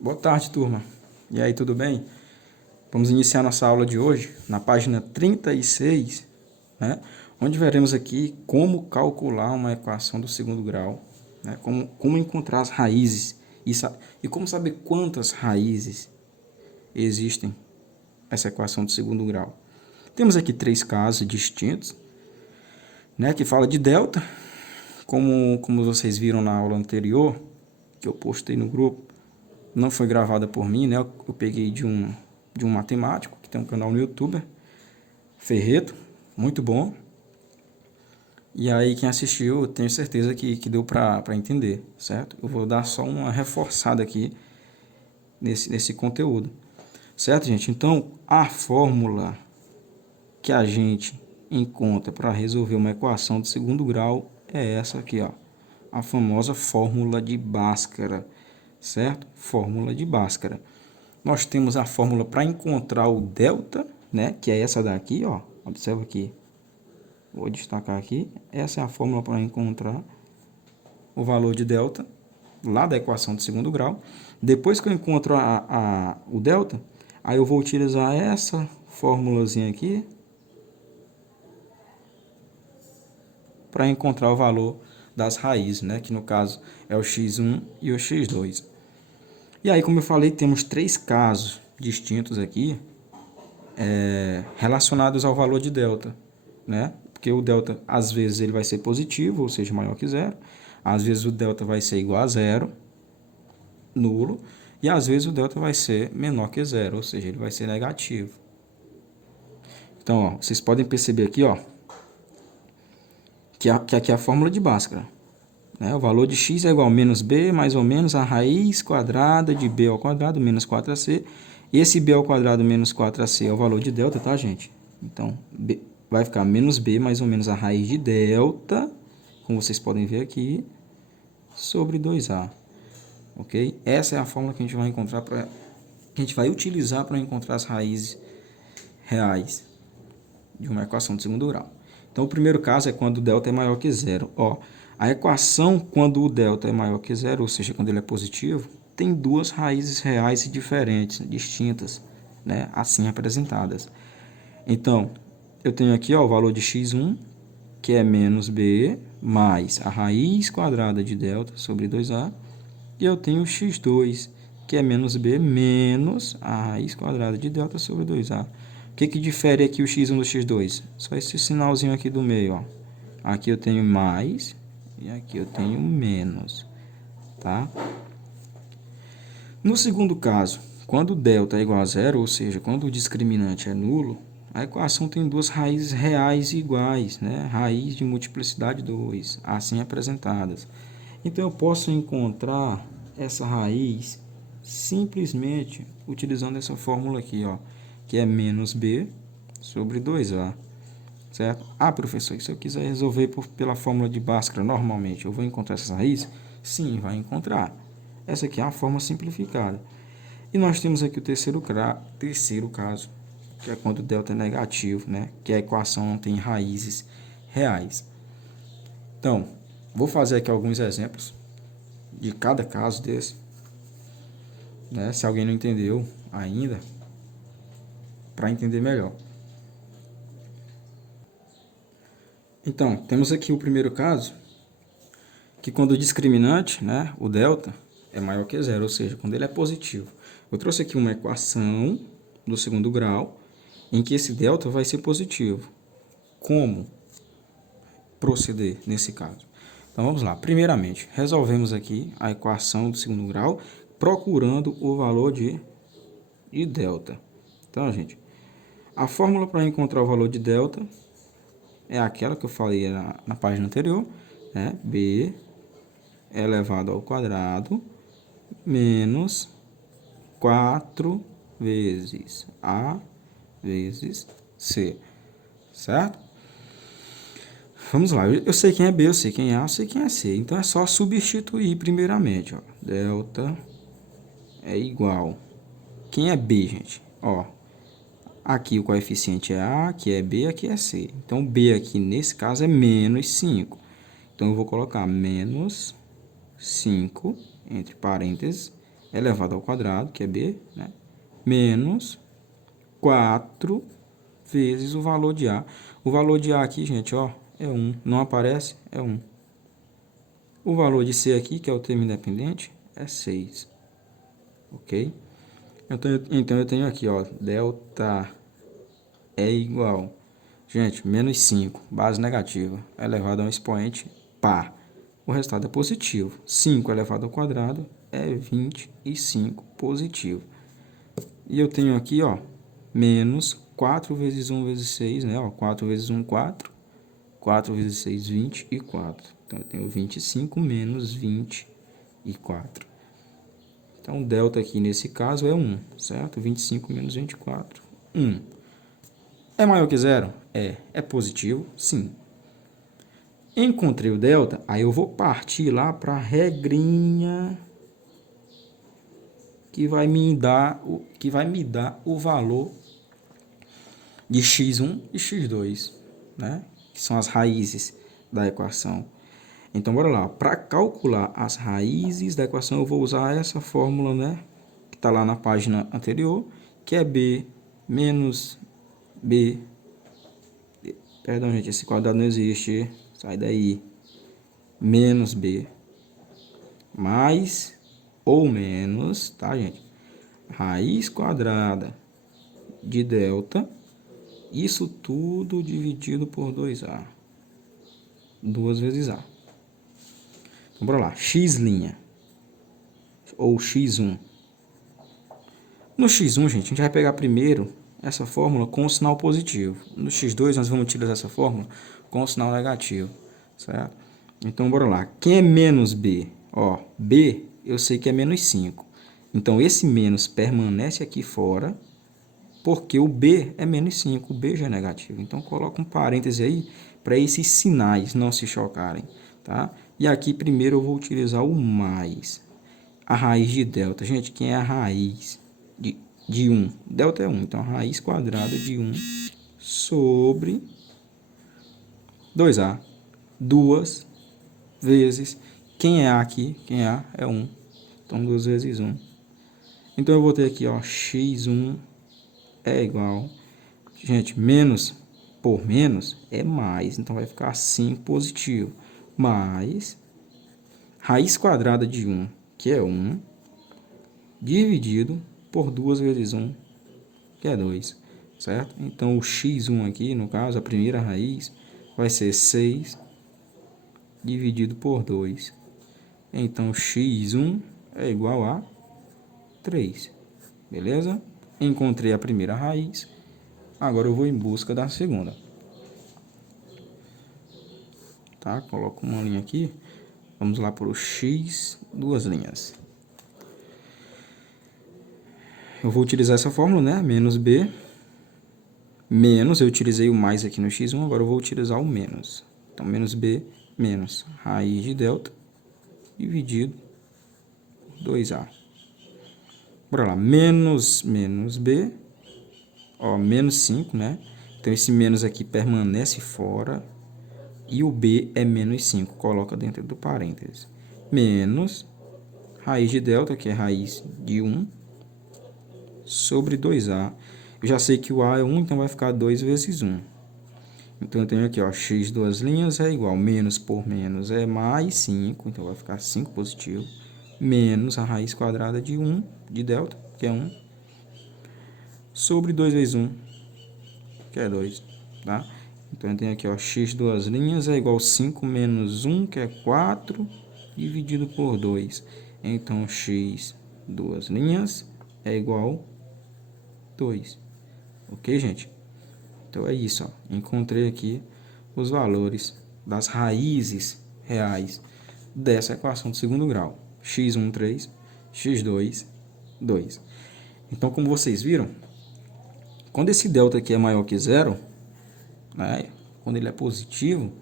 Boa tarde, turma. E aí, tudo bem? Vamos iniciar nossa aula de hoje na página 36, né? Onde veremos aqui como calcular uma equação do segundo grau, né? Como encontrar as raízes e como saber quantas raízes existem essa equação do segundo grau. Temos aqui três casos distintos, né? Que fala de delta, como vocês viram na aula anterior, que eu postei no grupo. Não foi gravada por mim, né? Eu peguei de um matemático que tem um canal no YouTube, Ferreto, muito bom. E aí quem assistiu, eu tenho certeza que deu para entender, certo? Eu vou dar só uma reforçada aqui nesse conteúdo, certo, gente? Então, a fórmula que a gente encontra para resolver uma equação de segundo grau é essa aqui, ó, a famosa fórmula de Bhaskara, certo? Fórmula de Bhaskara. Nós temos a fórmula para encontrar o delta, né? Que é essa daqui, ó. Observa aqui. Vou destacar aqui. Essa é a fórmula para encontrar o valor de delta lá da equação de segundo grau. Depois que eu encontro o delta, aí eu vou utilizar essa fórmulazinha aqui para encontrar o valor das raízes, né? Que no caso é o x1 e o x2. E aí, como eu falei, temos três casos distintos aqui relacionados ao valor de delta, né? Porque o delta, às vezes, ele vai ser positivo, ou seja, maior que zero. Às vezes, o delta vai ser igual a zero, nulo. E, às vezes, o delta vai ser menor que zero, ou seja, ele vai ser negativo. Então, ó, vocês podem perceber aqui, ó, que aqui é a fórmula de Bhaskara, né? O valor de x é igual a menos b, mais ou menos a raiz quadrada de b ao quadrado menos 4ac. Esse b ao quadrado menos 4ac é o valor de delta, tá, gente? Então, vai ficar menos b mais ou menos a raiz de delta, como vocês podem ver aqui, sobre 2a. Ok? Essa é a fórmula que a gente vai encontrar que a gente vai utilizar para encontrar as raízes reais de uma equação de segundo grau. Então, o primeiro caso é quando o delta é maior que zero. Ó, a equação quando o delta é maior que zero, ou seja, quando ele é positivo, tem duas raízes reais diferentes, distintas, né? Assim apresentadas. Então, eu tenho aqui, ó, o valor de x1, que é menos b, mais a raiz quadrada de delta sobre 2a. E eu tenho x2, que é menos b, menos a raiz quadrada de delta sobre 2a. O que difere aqui o x1 do x2? Só esse sinalzinho aqui do meio, ó. Aqui eu tenho mais e aqui eu tenho menos, tá? No segundo caso, quando delta é igual a zero, ou seja, quando o discriminante é nulo, a equação tem duas raízes reais iguais, né? Raiz de multiplicidade 2, assim apresentadas. Então, eu posso encontrar essa raiz simplesmente utilizando essa fórmula aqui, ó, que é menos b sobre 2a, certo? Ah, professor, e se eu quiser resolver pela fórmula de Bhaskara normalmente, eu vou encontrar essa raiz? Sim, vai encontrar. Essa aqui é a forma simplificada. E nós temos aqui o terceiro caso, que é quando o delta é negativo, né? Que a equação não tem raízes reais. Então, vou fazer aqui alguns exemplos de cada caso desse, né? Se alguém não entendeu ainda, para entender melhor. Então, temos aqui o primeiro caso, que quando o discriminante, né, o delta, é maior que zero, ou seja, quando ele é positivo. Eu trouxe aqui uma equação do segundo grau, em que esse delta vai ser positivo. Como proceder nesse caso? Então, vamos lá. Primeiramente, resolvemos aqui a equação do segundo grau, procurando o valor de delta. Então, gente, a fórmula para encontrar o valor de delta é aquela que eu falei na página anterior, né? B elevado ao quadrado menos 4 vezes A vezes C, certo? Vamos lá, eu sei quem é B, eu sei quem é A, eu sei quem é C. Então, é só substituir primeiramente, ó. Delta é igual. Quem é B, gente? Ó, aqui o coeficiente é A, aqui é B, aqui é C. Então, B aqui, nesse caso, é menos 5. Então, eu vou colocar menos 5, entre parênteses, elevado ao quadrado, que é b, né? Menos 4 vezes o valor de A. O valor de A aqui, gente, ó, é 1. Não aparece? É 1. O valor de C aqui, que é o termo independente, é 6. Ok? Então eu tenho aqui, ó, delta é igual, gente, menos 5, base negativa, elevado a um expoente par. O resultado é positivo. 5 elevado ao quadrado é 25 positivo. E eu tenho aqui, ó, menos 4 vezes 1 vezes 6, né? Ó, 4 vezes 1, 4. 4 vezes 6, 24. Então, eu tenho 25 menos 24. Então, o delta aqui nesse caso é 1, certo? 25 menos 24, 1. É maior que zero? É. É positivo? Sim. Encontrei o delta, aí eu vou partir lá para a regrinha que vai me dar o valor de x1 e x2, né? Que são as raízes da equação. Então, bora lá. Para calcular as raízes da equação, eu vou usar essa fórmula, né? Que está lá na página anterior, que é b menos b. Perdão, gente, esse quadrado não existe. Sai daí. Menos b mais ou menos, tá, gente? Raiz quadrada de delta. Isso tudo dividido por 2a. 2 vezes a. Então, bora lá. X' ou x1. No x1, gente, a gente vai pegar primeiro essa fórmula com o sinal positivo. No x2, nós vamos utilizar essa fórmula com o sinal negativo, certo? Então, bora lá. Quem é menos b? Ó, b eu sei que é menos 5. Então, esse menos permanece aqui fora, porque o b é menos 5. O b já é negativo. Então, coloca um parêntese aí para esses sinais não se chocarem, tá? E aqui, primeiro, eu vou utilizar o mais. A raiz de delta. Gente, quem é a raiz de 1? Delta é 1. Então, a raiz quadrada de 1 sobre 2a. 2 vezes. Quem é A aqui? Quem é A é 1. Então, 2 vezes 1. Então, eu vou ter aqui, ó, x1 é igual. Gente, menos por menos é mais. Então, vai ficar assim positivo. Mais raiz quadrada de 1, que é 1, dividido por 2 vezes 1, que é 2, certo? Então, o x1 aqui, no caso, a primeira raiz, vai ser 6 dividido por 2. Então, x1 é igual a 3, beleza? Encontrei a primeira raiz, agora eu vou em busca da segunda. Tá? Coloco uma linha aqui, vamos lá para o x, duas linhas. Eu vou utilizar essa fórmula, né? Menos b, menos, eu utilizei o mais aqui no x1, agora eu vou utilizar o menos. Então, menos b, menos raiz de delta, dividido por 2a. Bora lá, menos b, ó, menos 5, né? Então, esse menos aqui permanece fora, e o b é menos 5, coloca dentro do parênteses. Menos raiz de delta, que é raiz de 1, sobre 2a. Eu já sei que o a é 1, então vai ficar 2 vezes 1. Então, eu tenho aqui, ó, x duas linhas é igual, menos por menos é mais 5, então vai ficar 5 positivo, menos a raiz quadrada de 1, de delta, que é 1, sobre 2 vezes 1, que é 2, tá? Então, eu tenho aqui, ó, x duas linhas é igual a 5 menos 1, que é 4, dividido por 2. Então, x duas linhas é igual a 2. Ok, gente? Então, é isso, ó. Encontrei aqui os valores das raízes reais dessa equação de segundo grau. x1, 3, x2, 2. Então, como vocês viram, quando esse delta aqui é maior que zero, né, quando ele é positivo,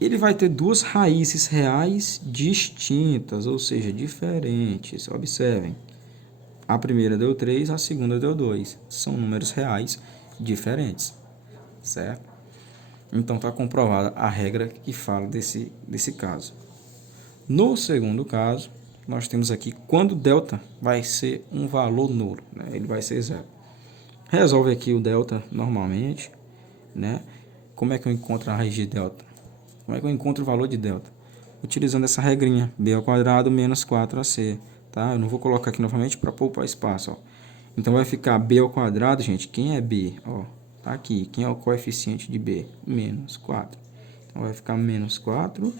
ele vai ter duas raízes reais distintas, ou seja, diferentes. Observem, a primeira deu 3, a segunda deu 2. São números reais diferentes, certo? Então, está comprovada a regra que fala desse caso. No segundo caso, nós temos aqui quando delta vai ser um valor nulo, né? Ele vai ser zero. Resolve aqui o delta normalmente, né? Como é que eu encontro a raiz de delta? Como é que eu encontro o valor de delta? Utilizando essa regrinha, b ao quadrado menos 4ac, tá? Eu não vou colocar aqui novamente para poupar espaço, ó. Então vai ficar b ao quadrado, gente. Quem é b? Ó, tá aqui. Quem é o coeficiente de b? Menos 4. Então vai ficar menos 4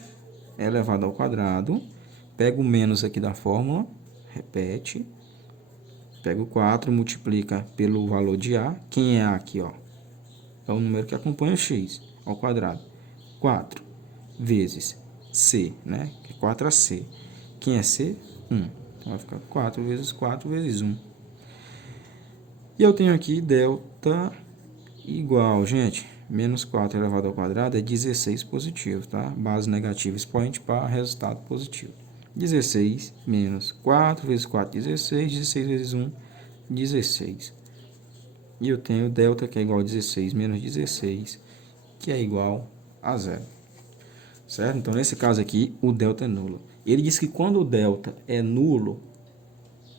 elevado ao quadrado. Pega o menos aqui da fórmula, repete. Pega o 4, multiplica pelo valor de a. Quem é a aqui, ó? É o número que acompanha x ao quadrado. 4 vezes c, né? Que é 4ac. Quem é c? 1. Então vai ficar 4 vezes 4 vezes 1. E eu tenho aqui delta igual, gente, menos 4 elevado ao quadrado é 16 positivo, tá? Base negativa, expoente par, resultado positivo. 16 menos 4 vezes 4, 16. 16 vezes 1, 16. E eu tenho delta que é igual a 16 menos 16, que é igual a zero. Certo? Então, nesse caso aqui, o delta é nulo. Ele diz que quando o delta é nulo,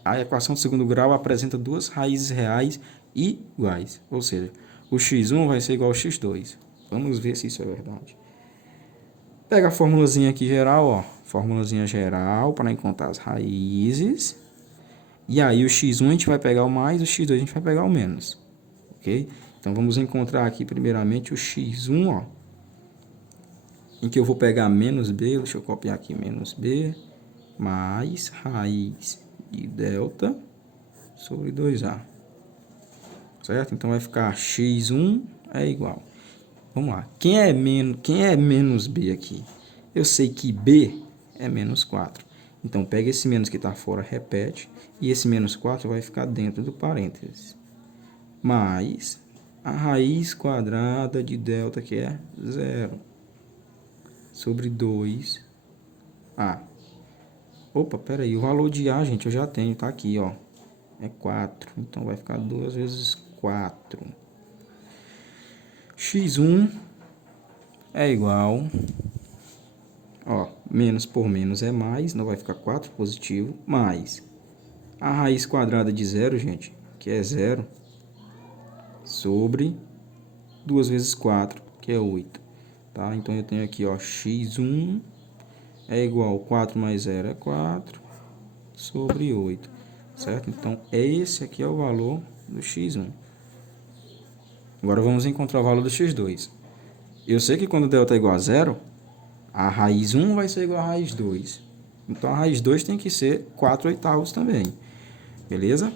a equação de segundo grau apresenta duas raízes reais iguais. Ou seja, o x1 vai ser igual ao x2. Vamos ver se isso é verdade. Pega a formulazinha aqui geral, ó. Formulazinha geral para encontrar as raízes. E aí o x1 a gente vai pegar o mais, o x2 a gente vai pegar o menos. Ok? Então vamos encontrar aqui primeiramente o x1, ó. Em que eu vou pegar menos b, deixa eu copiar aqui, menos b, mais raiz de delta sobre 2a. Certo? Então vai ficar x1 é igual. Vamos lá. Quem é menos b aqui? Eu sei que b é menos 4. Então pega esse menos que está fora, repete. E esse menos 4 vai ficar dentro do parênteses. Mais a raiz quadrada de delta, que é 0. Sobre 2a. Opa, peraí. O valor de a, gente, eu já tenho. Tá aqui, ó. É 4. Então vai ficar 2 vezes 4. x1 é igual, ó, menos por menos é mais, não vai ficar 4 positivo, mais a raiz quadrada de 0, gente, que é 0, sobre 2 vezes 4, que é 8, tá? Então eu tenho aqui, ó, x1 é igual, 4 mais 0 é 4, sobre 8, certo? Então esse aqui é o valor do x1. Agora vamos encontrar o valor do x2. Eu sei que quando delta é igual a 0, a raiz 1 vai ser igual a raiz 2. Então, a raiz 2 tem que ser 4 oitavos também. Beleza?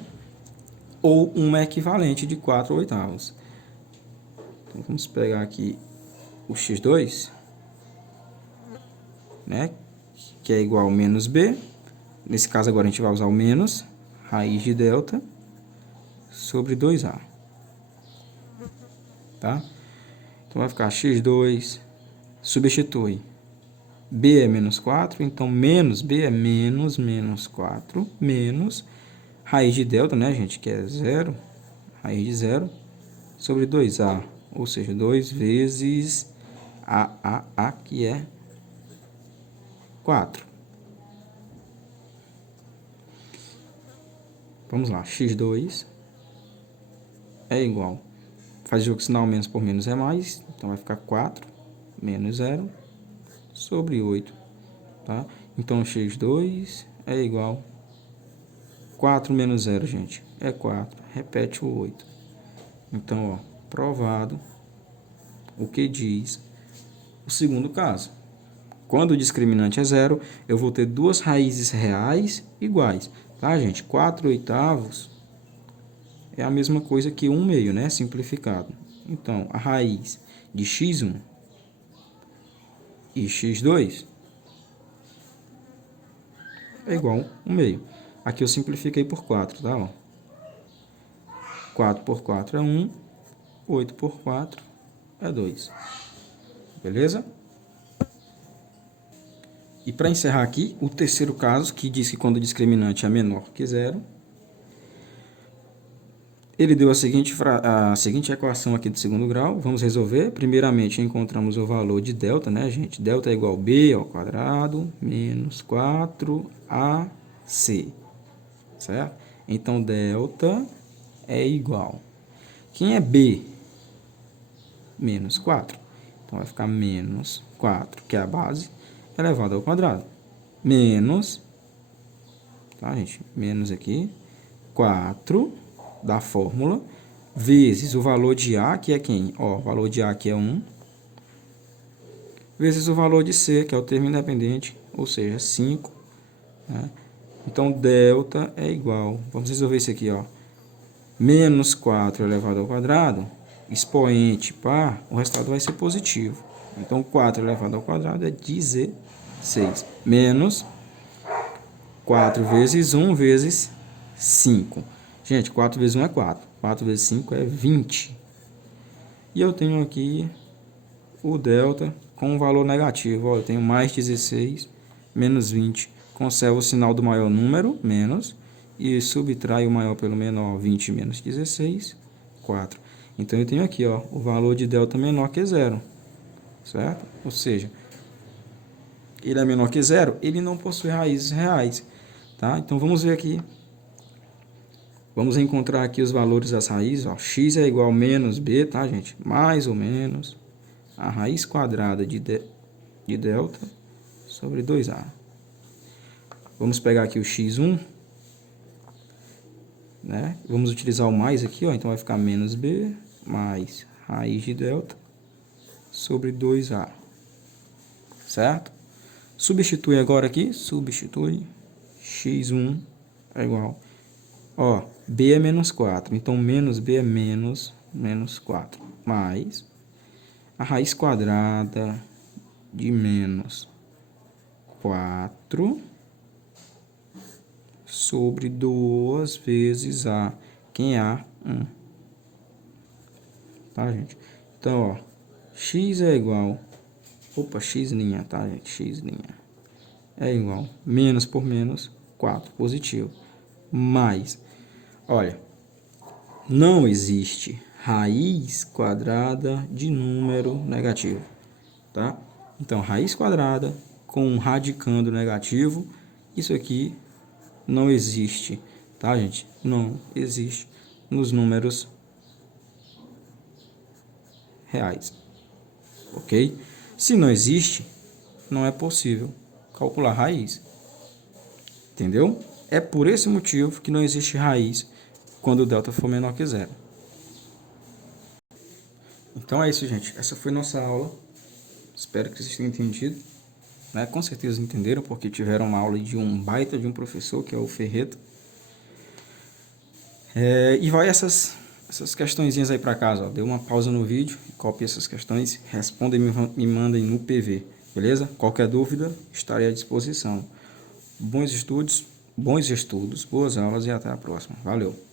Ou um equivalente de 4 oitavos. Então, vamos pegar aqui o x2, né? Que é igual a menos b. Nesse caso, agora a gente vai usar o menos raiz de delta sobre 2a. Tá? Então, vai ficar x2, substitui. B é menos 4, então menos B é menos 4, menos raiz de delta, né, gente, que é 0, raiz de 0, sobre 2A, ou seja, 2 vezes a, que é 4. Vamos lá, x2 é igual, faz jogo sinal menos por menos é mais, então vai ficar 4 menos 0 sobre 8, tá? Então x2 é igual 4 menos 0, gente, é 4, repete o 8. Então, ó, provado o que diz o segundo caso. Quando o discriminante é 0, eu vou ter duas raízes reais iguais, tá, gente? 4 oitavos é a mesma coisa que 1 meio, né? Simplificado. Então, a raiz de x1 e x2 é igual a 1 meio. Aqui eu simplifiquei por 4, tá? Ó. 4 por 4 é 1, 8 por 4 é 2. Beleza? E para encerrar aqui, o terceiro caso, que diz que quando o discriminante é menor que 0, ele deu a seguinte equação aqui do segundo grau. Vamos resolver. Primeiramente, encontramos o valor de delta, né, gente? Delta é igual a b ao quadrado menos 4a C, certo? Então, delta é igual. Quem é B? Menos 4. Então, vai ficar menos 4, que é a base, elevado ao quadrado. Menos, tá, gente? Menos aqui, 4 da fórmula, vezes o valor de A, que é quem? Ó, o valor de A aqui é 1, vezes o valor de C, que é o termo independente, ou seja, 5. Né? Então, delta é igual, vamos resolver isso aqui, ó, menos 4 elevado ao quadrado, expoente par, o resultado vai ser positivo. Então, 4 elevado ao quadrado é 16, menos 4 vezes 1 vezes 5. Gente, 4 vezes 1 é 4, 4 vezes 5 é 20. E eu tenho aqui o delta com um valor negativo. Ó, eu tenho mais 16 menos 20. Conservo o sinal do maior número, menos, e subtrai o maior pelo menor, 20 menos 16, 4. Então, eu tenho aqui, ó, o valor de delta menor que zero, certo? Ou seja, ele é menor que zero, ele não possui raízes reais, tá? Então, vamos ver aqui. Vamos encontrar aqui os valores das raízes, ó. X é igual a menos b, tá, gente? Mais ou menos a raiz quadrada de delta sobre 2a. Vamos pegar aqui o x1, né? Vamos utilizar o mais aqui, ó. Então, vai ficar menos b mais raiz de delta sobre 2a, certo? Substitui agora aqui, substitui, x1 é igual, ó, b é menos 4, então menos b é menos 4, mais a raiz quadrada de menos 4 sobre 2 vezes a, quem é a? 1. Tá, gente? Então, ó, x é igual, x', tá, gente? X' é igual, menos por menos, 4, positivo, mais, olha, não existe raiz quadrada de número negativo, tá? Então, raiz quadrada com um radicando negativo, isso aqui não existe, tá, gente? Não existe nos números reais, ok? Se não existe, não é possível calcular raiz, entendeu? É por esse motivo que não existe raiz quando o delta for menor que zero. Então é isso, gente. Essa foi nossa aula. Espero que vocês tenham entendido. Né? Com certeza entenderam, porque tiveram uma aula de um baita de um professor, que é o Ferreta. E vai essas questõezinhas aí para casa. Ó. Dê uma pausa no vídeo, copie essas questões, responda e me mandem no PV. Beleza? Qualquer dúvida, estarei à disposição. Bons estudos, boas aulas e até a próxima. Valeu!